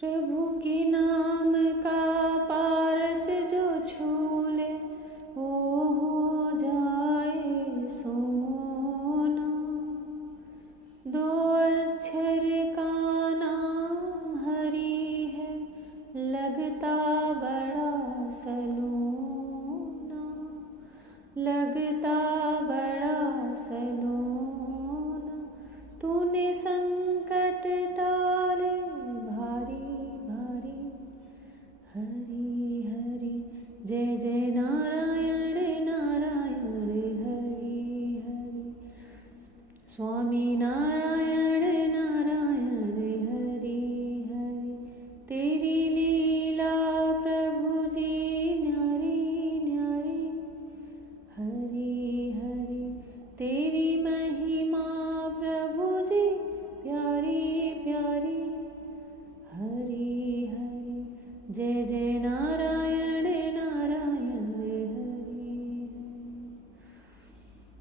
प्रभु के नाम का पारस जो छू ले वो हो जाए सोना। दो अक्षर का नाम हरि है, लगता बड़ा सलोना, लगता बड़ा सलोना। तूने संकट टाले भारी भारी, हरि हरि जय जय नारायण नारायण हरि हरि। स्वामी नारायण नारायण हरि हरि। तेरी लीला प्रभु जी न्यारी न्यारी, हरि हरि। तेरी महिमा प्रभु जी प्यारी प्यारी, हरि हरि। जय जय नारायण नारायण हरि।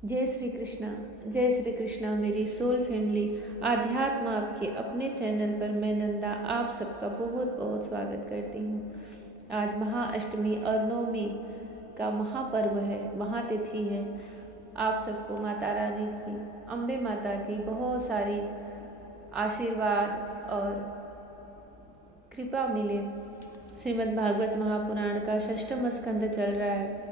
जय श्री कृष्णा, जय श्री कृष्णा। मेरी सोल फैमिली आध्यात्म आपके अपने चैनल पर मैं नंदा आप सबका बहुत बहुत स्वागत करती हूँ। आज महाअष्टमी और नवमी का महापर्व है, महातिथि है। आप सबको माता रानी की, अम्बे माता की बहुत सारी आशीर्वाद और कृपा मिले। श्रीमद् भागवत महापुराण का 6वां स्कंद चल रहा है।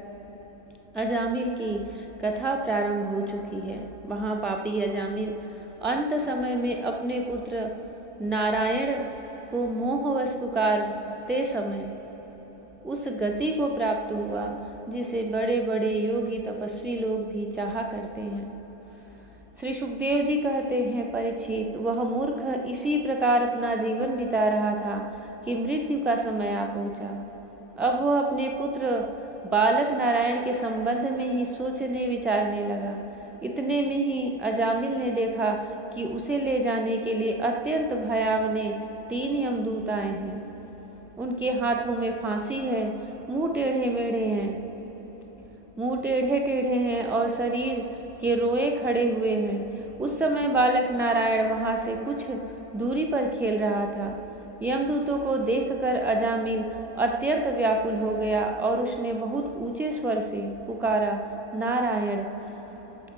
अजामिल की कथा प्रारंभ हो चुकी है। महापापी अजामिल अंत समय में अपने पुत्र नारायण को मोहवश पुकारते समय उस गति को प्राप्त हुआ जिसे बड़े बड़े योगी तपस्वी लोग भी चाहा करते हैं। श्री सुखदेव जी कहते हैं, परीक्षित, वह मूर्ख इसी प्रकार अपना जीवन बिता रहा था कि मृत्यु का समय आ पहुंचा। अब वह अपने पुत्र बालक नारायण के संबंध में ही सोचने विचारने लगा। इतने में ही अजामिल ने देखा कि उसे ले जाने के लिए अत्यंत भयावने 3 यमदूत आए हैं। उनके हाथों में फांसी है, मुंह टेढ़े मेढ़े हैं, मुंह टेढ़े टेढ़े हैं और शरीर के रोए खड़े हुए हैं। उस समय बालक नारायण वहां से कुछ दूरी पर खेल रहा था। यमदूतों को देखकर अजामिल अत्यंत व्याकुल हो गया और उसने बहुत ऊंचे स्वर से पुकारा, नारायण।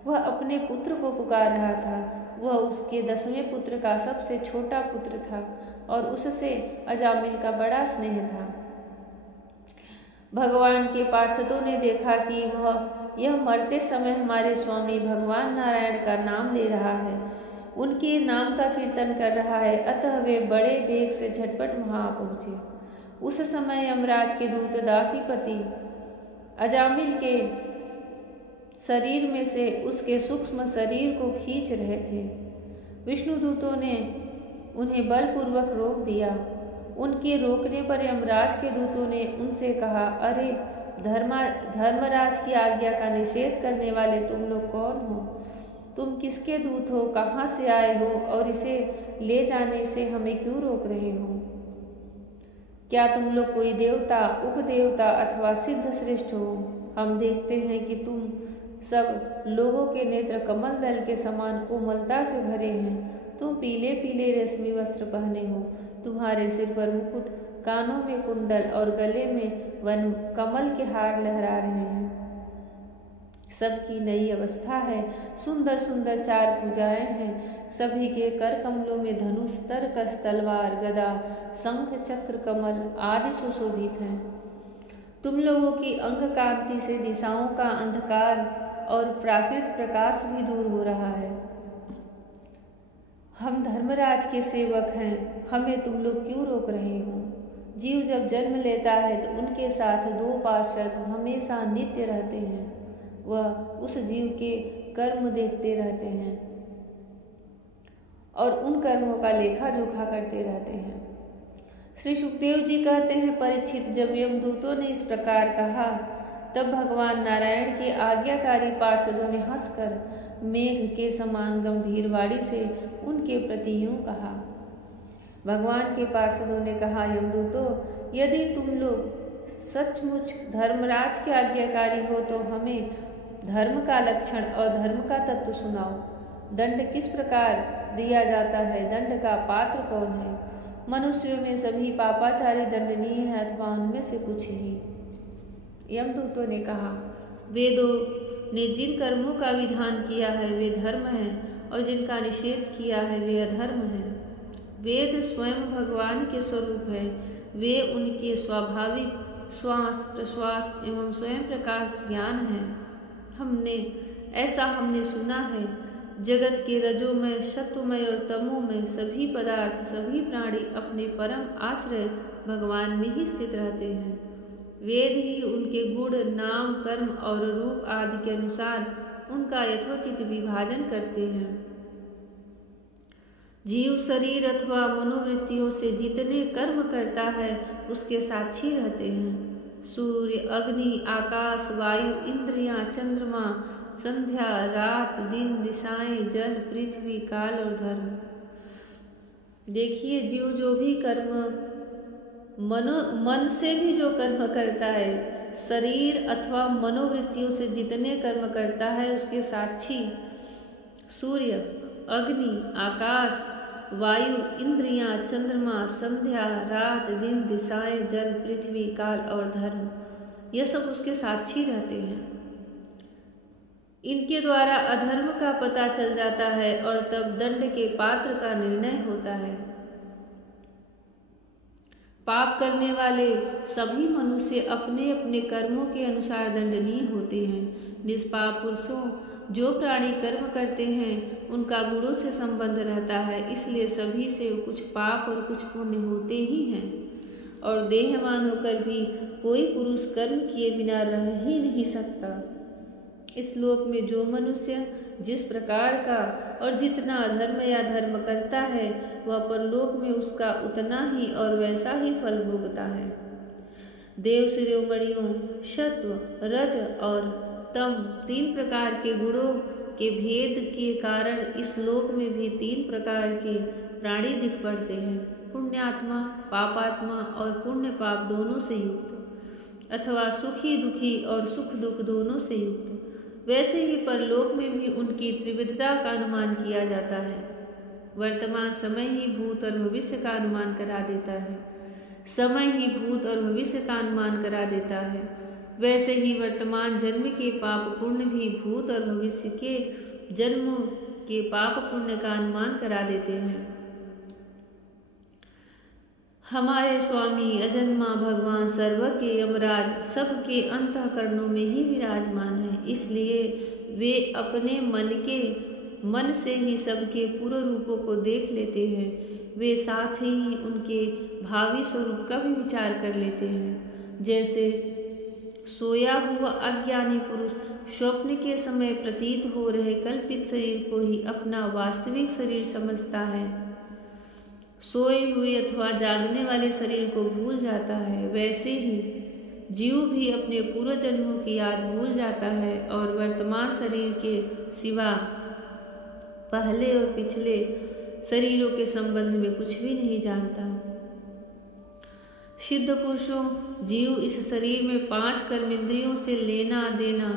वह अपने पुत्र को पुकार रहा था। वह उसके 10वें पुत्र का सबसे छोटा पुत्र था और उससे अजामिल का बड़ा स्नेह था। भगवान के पार्षदों ने देखा कि यह मरते समय हमारे स्वामी भगवान नारायण का नाम ले रहा है, उनके नाम का कीर्तन कर रहा है, अतः वे बड़े वेग से झटपट वहां पहुंचे। उस समय यमराज के दूत दासीपति अजामिल के शरीर में से उसके सूक्ष्म शरीर को खींच रहे थे। विष्णु दूतों ने उन्हें बलपूर्वक रोक दिया। उनके रोकने पर यमराज के दूतों ने उनसे कहा, अरे धर्मराज की आज्ञा का निषेध करने वाले तुम लोग कौन हो? तुम किसके दूत हो? कहाँ से आए हो? और इसे ले जाने से हमें क्यों रोक रहे हो? क्या तुम लोग कोई देवता, उपदेवता अथवा सिद्ध श्रेष्ठ हो? हम देखते हैं कि तुम सब लोगों के नेत्र कमल दल के समान कोमलता से भरे हैं। तुम पीले पीले रेशमी वस्त्र पहने हो, तुम्हारे सिर पर मुकुट, कानों में कुंडल और गले में वन कमल के हार लहरा रहे हैं। सबकी नई अवस्था है, सुंदर सुंदर 4 भुजाएं हैं। सभी के कर कमलों में धनुष, तरकस, तलवार, गदा, शंख, चक्र, कमल आदि सुशोभित हैं। तुम लोगों की अंग कांति से दिशाओं का अंधकार और प्राकृतिक प्रकाश भी दूर हो रहा है। हम धर्मराज के सेवक हैं, हमें तुम लोग क्यों रोक रहे हो? जीव जब जन्म लेता है तो उनके साथ 2 पार्षद हमेशा नित्य रहते हैं। वह उस जीव के कर्म देखते रहते हैं और उन कर्मों का लेखा जोखा करते रहते हैं। श्री सुखदेव जी कहते हैं, परीक्षित, जब यमदूतों ने इस प्रकार कहा तब भगवान नारायण के आज्ञाकारी पार्षदों ने हंसकर मेघ के समान गंभीर वाणी से उनके प्रति यूं कहा। भगवान के पार्षदों ने कहा, यमदूतों, यदि तुम लोग सचमुच धर्मराज के आज्ञाकारी हो तो हमें धर्म का लक्षण और धर्म का तत्व सुनाओ। दंड किस प्रकार दिया जाता है? दंड का पात्र कौन है? मनुष्यों में सभी पापाचारी दंडनीय है अथवा उनमें से कुछ ही। यमदूतों ने कहा, वेदों ने जिन कर्मों का विधान किया है वे धर्म हैं और जिनका निषेध किया है वे अधर्म हैं। वेद स्वयं भगवान के स्वरूप है, वे उनके स्वाभाविक श्वास प्रश्वास एवं स्वयं प्रकाश ज्ञान है। हमने सुना है, जगत के रजोमय, सत्वमय और तमोमय सभी पदार्थ, सभी प्राणी अपने परम आश्रय भगवान में ही स्थित रहते हैं। वेद ही उनके गुण, नाम, कर्म और रूप आदि के अनुसार उनका यथोचित विभाजन करते हैं। जीव शरीर अथवा मनोवृत्तियों से जितने कर्म करता है उसके साक्षी रहते हैं। सूर्य, अग्नि, आकाश, वायु, इंद्रियां, चंद्रमा, संध्या, रात, दिन, दिशाएं, जल, पृथ्वी, काल और धर्म। देखिए, जीव जो भी कर्म मन से भी जो कर्म करता है, शरीर अथवा मनोवृत्तियों से जितने कर्म करता है उसके साक्षी सूर्य, अग्नि, आकाश, वायु, इंद्रियां, चंद्रमा, संध्या, रात, दिन, दिशाएं, जल, पृथ्वी, काल और धर्म, यह सब उसके साक्षी रहते हैं। इनके द्वारा अधर्म का पता चल जाता है और तब दंड के पात्र का निर्णय होता है। पाप करने वाले सभी मनुष्य अपने अपने कर्मों के अनुसार दंडनीय होते हैं। निष्पाप पुरुषों जो प्राणी कर्म करते हैं उनका गुणों से संबंध रहता है, इसलिए सभी से कुछ पाप और कुछ पुण्य होते ही हैं। और देहवान होकर भी कोई पुरुष कर्म किए बिना रह ही नहीं सकता। इस लोक में जो मनुष्य जिस प्रकार का और जितना अधर्म या धर्म करता है वह परलोक में उसका उतना ही और वैसा ही फल भोगता है। देव शिरोमणियों, सत्व, रज और तम तीन प्रकार के गुणों के भेद के कारण इस लोक में भी तीन प्रकार के प्राणी दिख पड़ते हैं, पुण्यात्मा, पापात्मा और पुण्य पाप दोनों से युक्त, अथवा सुखी दुखी और सुख दुख दोनों से युक्त। वैसे ही परलोक में भी उनकी त्रिविधता का अनुमान किया जाता है। वर्तमान समय ही भूत और भविष्य का अनुमान करा देता है। समय ही भूत और भविष्य का अनुमान करा देता है। वैसे ही वर्तमान जन्म के पाप पुण्य भी भूत और भविष्य के जन्मों के पाप पुण्य का अनुमान करा देते हैं। हमारे स्वामी अजन्मा भगवान सर्वज्ञ यमराज सबके अंतःकरणों में ही विराजमान है, इसलिए वे अपने मन से ही सबके पूर्व रूपों को देख लेते हैं। वे साथ ही उनके भावी स्वरूप का भी विचार कर लेते हैं। जैसे सोया हुआ अज्ञानी पुरुष स्वप्न के समय प्रतीत हो रहे कल्पित शरीर को ही अपना वास्तविक शरीर समझता है, सोए हुए अथवा जागने वाले शरीर को भूल जाता है, वैसे ही जीव भी अपने पूर्व जन्मों की याद भूल जाता है और वर्तमान शरीर के सिवा पहले और पिछले शरीरों के संबंध में कुछ भी नहीं जानता। सिद्ध पुरुषों, जीव इस शरीर में 5 कर्मेंद्रियों से लेना देना,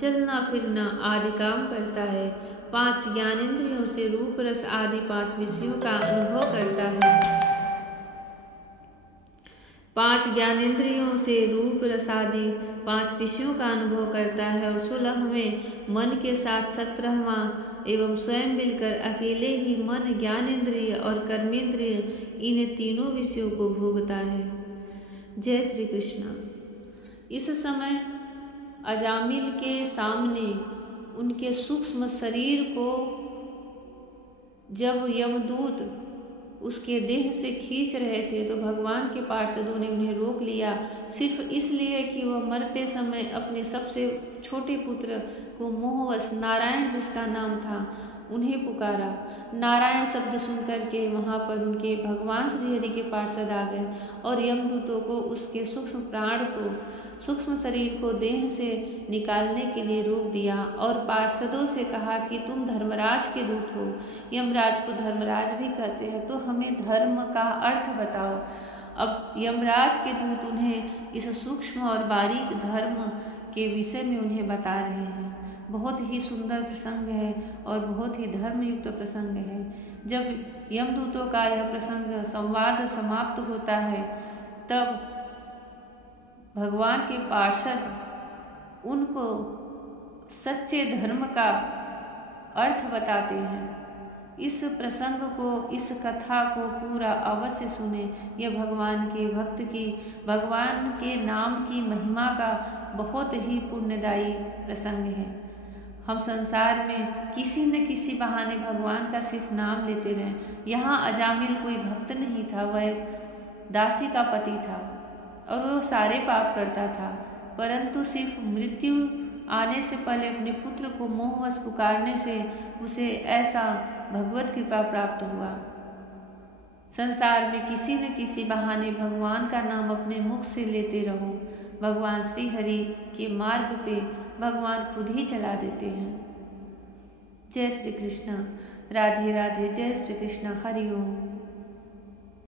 चलना फिरना आदि काम करता है। 5 ज्ञानेंद्रियों से रूप रस आदि 5 विषयों का अनुभव करता है। 5 ज्ञानेंद्रियों से रूप रस आदि 5 विषयों का अनुभव करता है और 16वें मन के साथ 17वां एवं स्वयं मिलकर अकेले ही मन, ज्ञानेंद्रिय और कर्मेंद्रिय इन तीनों विषयों को भोगता है। जय श्री कृष्ण। इस समय अजामिल के सामने उनके सूक्ष्म शरीर को जब यमदूत उसके देह से खींच रहे थे तो भगवान के पार्षदों ने उन्हें रोक लिया, सिर्फ इसलिए कि वह मरते समय अपने सबसे छोटे पुत्र को मोहवश नारायण जिसका नाम था उन्हें पुकारा। नारायण शब्द सुनकर के वहाँ पर उनके भगवान श्री हरि के पार्षद आ गए और यमदूतों को उसके सूक्ष्म प्राण को, सूक्ष्म शरीर को देह से निकालने के लिए रोक दिया और पार्षदों से कहा कि तुम धर्मराज के दूत हो। यमराज को धर्मराज भी कहते हैं, तो हमें धर्म का अर्थ बताओ। अब यमराज के दूत उन्हें इस सूक्ष्म और बारीक धर्म के विषय में उन्हें बता रहे हैं। बहुत ही सुंदर प्रसंग है और बहुत ही धर्मयुक्त प्रसंग है। जब यमदूतों का यह प्रसंग संवाद समाप्त होता है तब भगवान के पार्षद उनको सच्चे धर्म का अर्थ बताते हैं। इस प्रसंग को, इस कथा को पूरा अवश्य सुने। यह भगवान के भक्त की, भगवान के नाम की महिमा का बहुत ही पुण्यदायी प्रसंग है। हम संसार में किसी न किसी बहाने भगवान का सिर्फ नाम लेते रहे। यहाँ अजामिल कोई भक्त नहीं था, वह एक दासी का पति था और वो सारे पाप करता था, परंतु सिर्फ मृत्यु आने से पहले अपने पुत्र को मोहवश पुकारने से उसे ऐसा भगवत कृपा प्राप्त हुआ। संसार में किसी न किसी बहाने भगवान का नाम अपने मुख से लेते रहो। भगवान श्री हरि के मार्ग पे भगवान खुद ही चला देते हैं। जय श्री कृष्ण। राधे राधे। जय श्री कृष्ण। हरि ओम।